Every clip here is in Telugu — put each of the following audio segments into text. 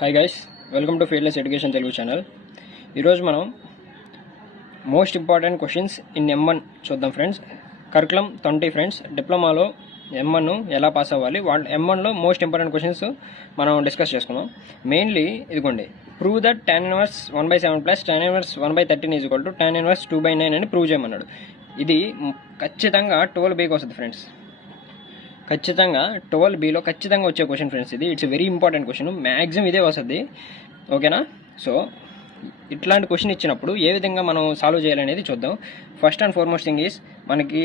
Hi guys, welcome to Fieldless education Telugu channel. ఈరోజు మనం most important questions in M1 చూద్దాం ఫ్రెండ్స్. Curriculum 20 friends. డిప్లొమాలో M1 ఎలా పాస్ అవ్వాలి, వాళ్ళ M1లో మోస్ట్ ఇంపార్టెంట్ క్వశ్చన్స్ మనం డిస్కస్ చేసుకున్నాం. మెయిన్లీ ఇదిగోండి, prove that tan inverse 1/7 plus tan inverse 1/13 is equal to tan inverse 2/9 అని ప్రూవ్ చేయమన్నాడు. ఇది ఖచ్చితంగా 12Bకి వస్తుంది ఫ్రెండ్స్. ఖచ్చితంగా 12Bలో ఖచ్చితంగా వచ్చే క్వశ్చన్ ఫ్రెండ్స్. ఇది it's very important question, maximum ఇదే వస్తుంది. ఓకేనా? సో ఇట్లాంటి క్వశ్చన్ ఇచ్చినప్పుడు ఏ విధంగా మనం సాల్వ్ చేయాలనేది చూద్దాం. First and foremost thing is, మనకి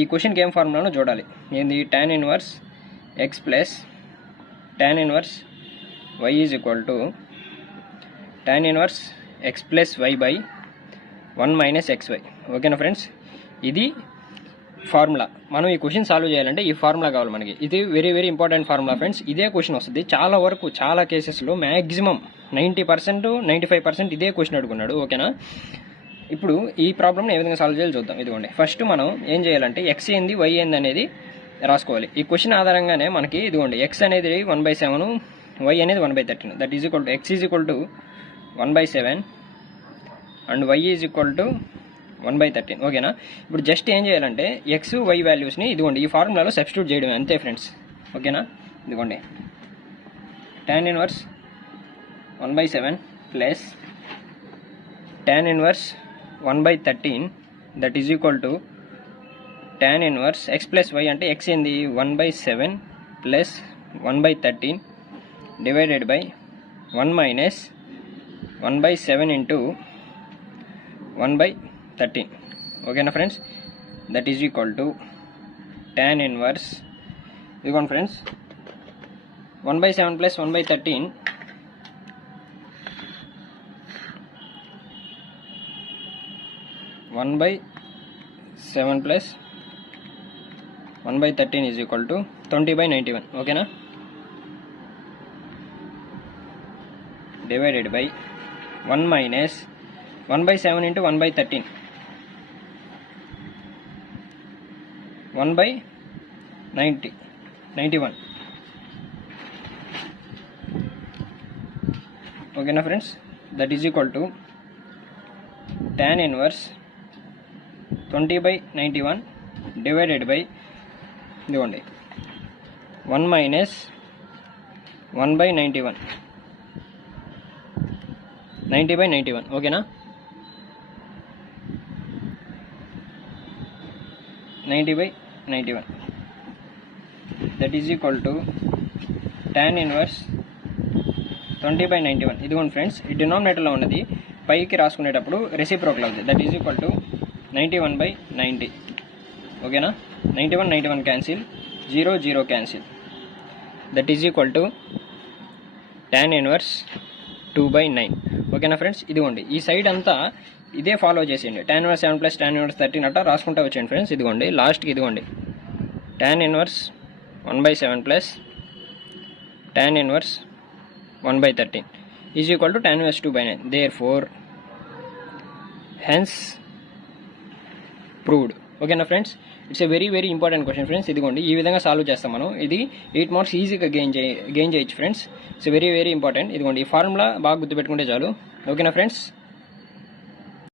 ఈ క్వశ్చన్కి ఏం ఫార్ములానో చూడాలి. ఏంది? tan inverse x plus tan inverse y is equal to tan inverse x plus y by 1 minus xy. ఓకేనా ఫ్రెండ్స్? ఇది ఫార్ములా. మనం ఈ క్వశ్చన్ సాల్వ్ చేయాలంటే ఈ ఫార్ములా కావాలి మనకి. ఇది very very important formula friends. ఇదే క్వశ్చన్ వస్తుంది చాలా వరకు, చాలా కేసెస్లో మ్యాక్సిమం 90% 95% ఇదే క్వశ్చన్ అడుగున్నాడు. ఓకేనా? ఇప్పుడు ఈ ప్రాబ్లమ్ని ఏ విధంగా సాల్వ్ చేయాలో చూద్దాం. ఇదిగోండి, ఫస్ట్ మనం ఏం చేయాలంటే x ఏంది y ఏంది అనేది రాసుకోవాలి. ఈ క్వశ్చన్ ఆధారంగానే మనకి ఇదిగోండి, x అనేది 1/7, y అనేది 1/13. That is equal to x is equal to 1/7 and y is equal to 1/13. ఓకేనా? ఇప్పుడు జస్ట్ ఏం చేయాలంటే ఎక్స్ వై వాల్యూస్ని ఇదిగోండి ఈ ఫార్ములాలో సబ్స్టిట్యూట్ చేయడమే, అంతే ఫ్రెండ్స్. ఓకేనా? ఇదిగోండి, tan inverse 1/7 plus tan inverse 1/13 that is equal to tan inverse x plus y అంటే x ఏంది 1/7 plus 1/13 divided by 1 minus 1/7 into 1/13. ఓకేనా friends? That is equal to tan inverse, ఇదిగోండి friends, 1/7 plus 1/13 1/7 plus 1/13 is equal to 20/91. ఓకేనా? Divided by 1 minus 1/7 into 1/13 1/91. ఓకేనా friends? That is equal to tan inverse 20/91 divided by ఇదిగోండి 1 మైనస్ 1/91 90/91. ఓకేనా? 90/91 that is equal to tan inverse 20/91. ఇదిగోండి ఫ్రెండ్స్, ఈ డినామినేటర్లో ఉన్నది పైకి రాసుకునేటప్పుడు రెసిప్రోకల్ అవుతుంది. That is equal to 91/90. ఓకేనా? 91 cancel, 0 cancel. That is equal to tan inverse 2/9. ఓకేనా ఫ్రెండ్స్? ఇదిగోండి, ఈ సైడ్ అంతా ఇదే ఫాలో చేసేయండి. tan inverse 7 plus tan inverse 13 అట్లా రాసుకుంటూ వచ్చేయండి ఫ్రెండ్స్. ఇదిగోండి లాస్ట్కి ఇదిగోండి tan inverse 1/7 plus tan inverse 1/13 is equal to tan inverse 2/9. Therefore hence proved. ఓకేనా friends? It's a very very important question friends. ఇదిగోండి ఈ విధంగా సాల్వ్ చేస్తాం మనం. ఇది 8 మార్క్స్ ఈజీగా గెయిన్ చేయొచ్చు friends. It's very very important. ఇదిగోండి ఈ ఫార్ములా బాగా గుర్తుపెట్టుకుంటే చాలు. ఓకేనా ఫ్రెండ్స్?